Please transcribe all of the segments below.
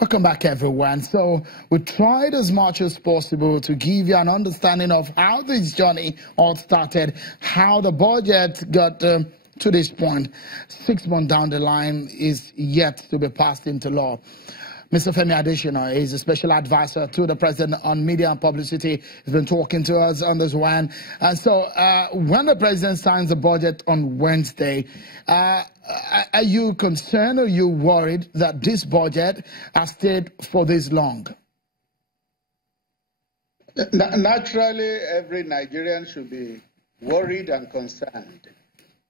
Welcome back, everyone. So we tried as much as possible to give you an understanding of how this journey all started, how the budget got to this point. 6 months down the line is yet to be passed into law. Mr. Femi Adesina is a special advisor to the president on media and publicity. He's been talking to us on this one. And so when the president signs the budget on Wednesday, are you concerned or are you worried that this budget has stayed for this long? Naturally, every Nigerian should be worried and concerned.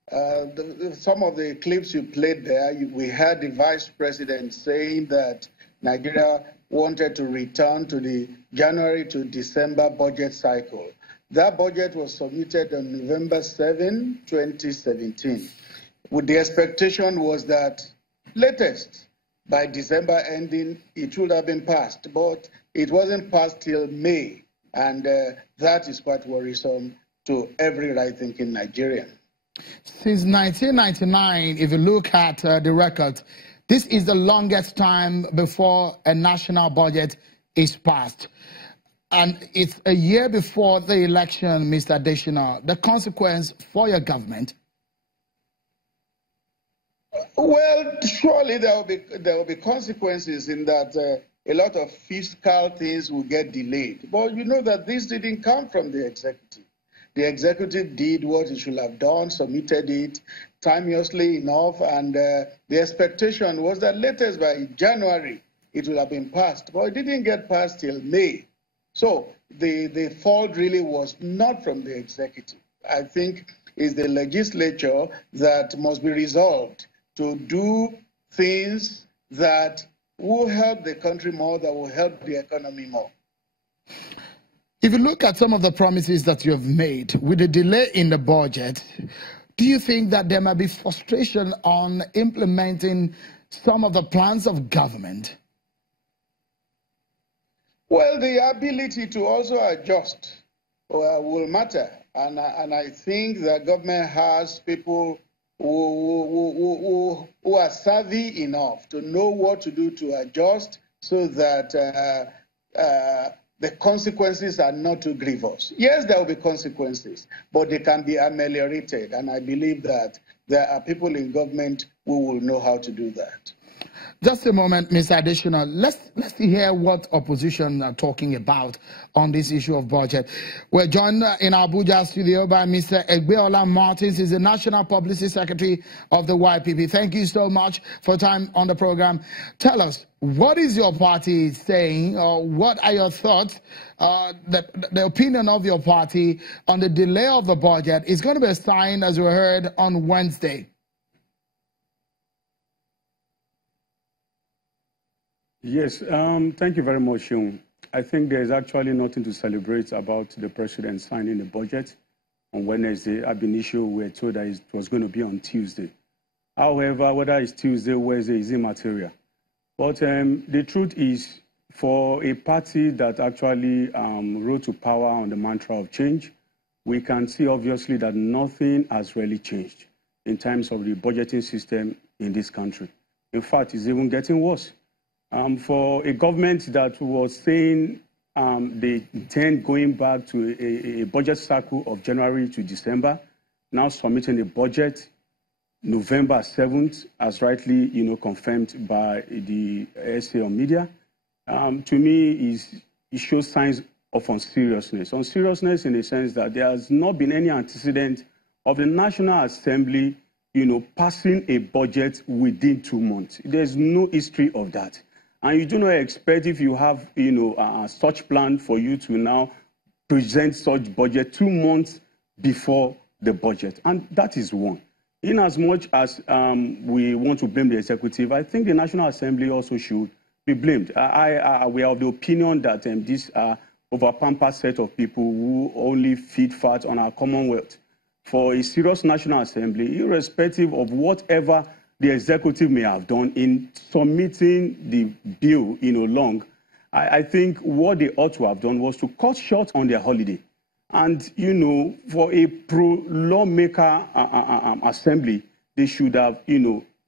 Some of the clips you played there, we heard the vice president saying that Nigeria wanted to return to the January to December budget cycle. That budget was submitted on November 7, 2017. With the expectation was that latest by December ending, it would have been passed, but it wasn't passed till May, and that is quite worrisome to every right-thinking Nigerian. Since 1999, if you look at the record, this is the longest time before a national budget is passed. And it's a year before the election, Mr. Adesina. The consequence for your government? Well, surely there will be consequences in that a lot of fiscal things will get delayed. But you know that this didn't come from the executive. The executive did what it should have done, submitted it timeously enough, and the expectation was that latest by January it will have been passed. But it didn't get passed till May. So the fault really was not from the executive. I think it's the legislature that must be resolved to do things that will help the country more, that will help the economy more. If you look at some of the promises that you have made with the delay in the budget, do you think that there might be frustration on implementing some of the plans of government? Well, the ability to also adjust will matter. And I think that government has people who are savvy enough to know what to do to adjust so that the consequences are not too grievous. Yes, there will be consequences, but they can be ameliorated. And I believe that there are people in government who will know how to do that. Just a moment, Mr. Adesina. Let's hear what opposition are talking about on this issue of budget. We're joined in Abuja studio by Mr. Egbeola Martins. He's the National Publicity Secretary of the YPP. Thank you so much for time on the program. Tell us, what is your party saying, or what are your thoughts, the opinion of your party on the delay of the budget? It's going to be signed, as we heard, on Wednesday. Yes, thank you very much, Seun. I think there is actually nothing to celebrate about the president signing the budget on Wednesday. Ab initio, we were told that it was going to be on Tuesday. However, whether it's Tuesday or Wednesday is immaterial. But the truth is, for a party that actually rose to power on the mantra of change, we can see obviously that nothing has really changed in terms of the budgeting system in this country. In fact, it's even getting worse. For a government that was saying they intend going back to a budget cycle of January to December, now submitting a budget November 7th, as rightly confirmed by the SA on media, to me it shows signs of unseriousness. Unseriousness in the sense that there has not been any antecedent of the National Assembly passing a budget within 2 months. There's no history of that. And you do not expect, if you have, such plan, for you to now present such budget 2 months before the budget. And that is one. In as much as we want to blame the executive, I think the National Assembly also should be blamed. We are of the opinion that these are over-pampered set of people who only feed fat on our commonwealth. For a serious National Assembly, irrespective of whatever the executive may have done in submitting the bill, long, I think what they ought to have done was to cut short on their holiday. And, for a pro-lawmaker assembly, they should have,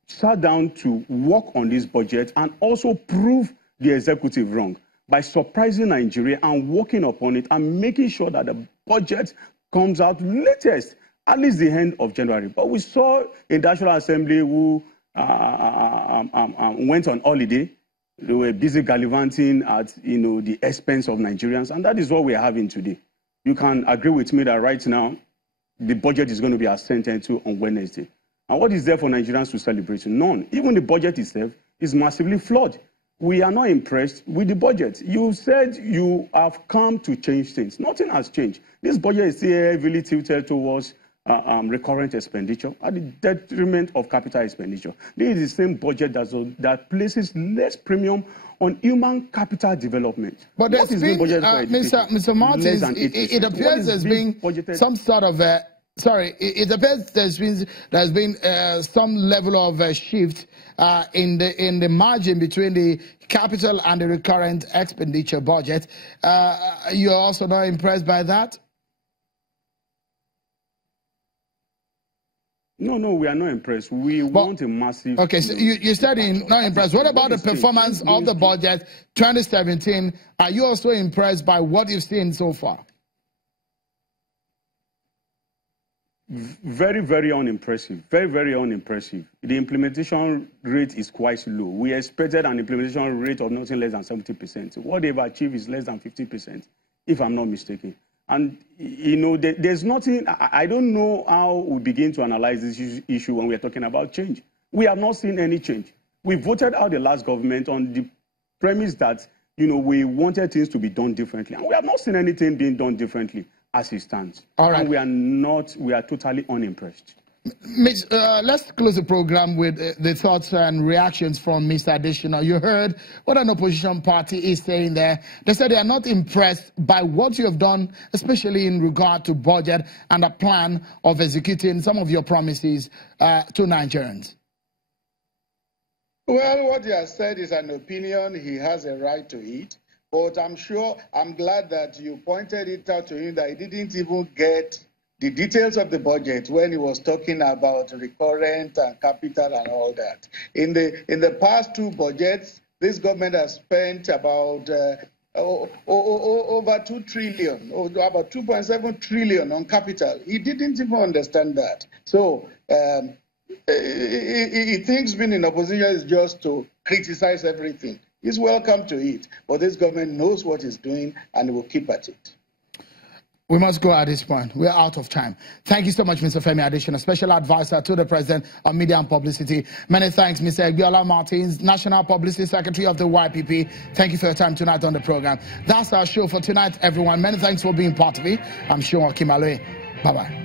sat down to work on this budget and also prove the executive wrong by surprising Nigeria and working upon it and making sure that the budget comes out latest, at least the end of January. But we saw a National Assembly who went on holiday. They were busy gallivanting at the expense of Nigerians, and that is what we are having today. You can agree with me that right now, the budget is going to be assented to on Wednesday. And what is there for Nigerians to celebrate? None. Even the budget itself is massively flawed. We are not impressed with the budget. You said you have come to change things. Nothing has changed. This budget is still heavily tilted towards recurrent expenditure at the detriment of capital expenditure. This is the same budget that places less premium on human capital development. But there's been, Mr. Martins, it appears there's been some sort of it appears there's been some level of shift in the margin between the capital and the recurrent expenditure budget. You're also not impressed by that? No, we are not impressed. We want a massive... Okay, so you said you're not impressed. What about the performance of the budget 2017? Are you also impressed by what you've seen so far? Very, very unimpressive. Very, very unimpressive. The implementation rate is quite low. We expected an implementation rate of nothing less than 70%. What they've achieved is less than 50%, if I'm not mistaken. And, there's nothing, I don't know how we begin to analyze this issue when we're talking about change. We have not seen any change. We voted out the last government on the premise that, we wanted things to be done differently. And we have not seen anything being done differently as it stands. All right. And we are totally unimpressed. Let's close the program with the thoughts and reactions from Mr. Adesina. You heard what an opposition party is saying there. They said they are not impressed by what you have done, especially in regard to budget and a plan of executing some of your promises to Nigerians. Well, what he has said is an opinion. He has a right to it. But I'm glad that you pointed it out to him that he didn't even get the details of the budget when he was talking about recurrent and capital and all that. In the past two budgets, this government has spent about over 2 trillion, or about 2.7 trillion on capital. He didn't even understand that. So he thinks being in opposition is just to criticize everything. He's welcome to it, but this government knows what it's doing and will keep at it. We must go at this point. We're out of time. Thank you so much, Mr. Femi Adesina, Special Advisor to the President of Media and Publicity. Many thanks, Mr. Egbeola Martins, National Publicity Secretary of the YPP. Thank you for your time tonight on the program. That's our show for tonight, everyone. Many thanks for being part of it. I'm Sean Kimale. Bye-bye.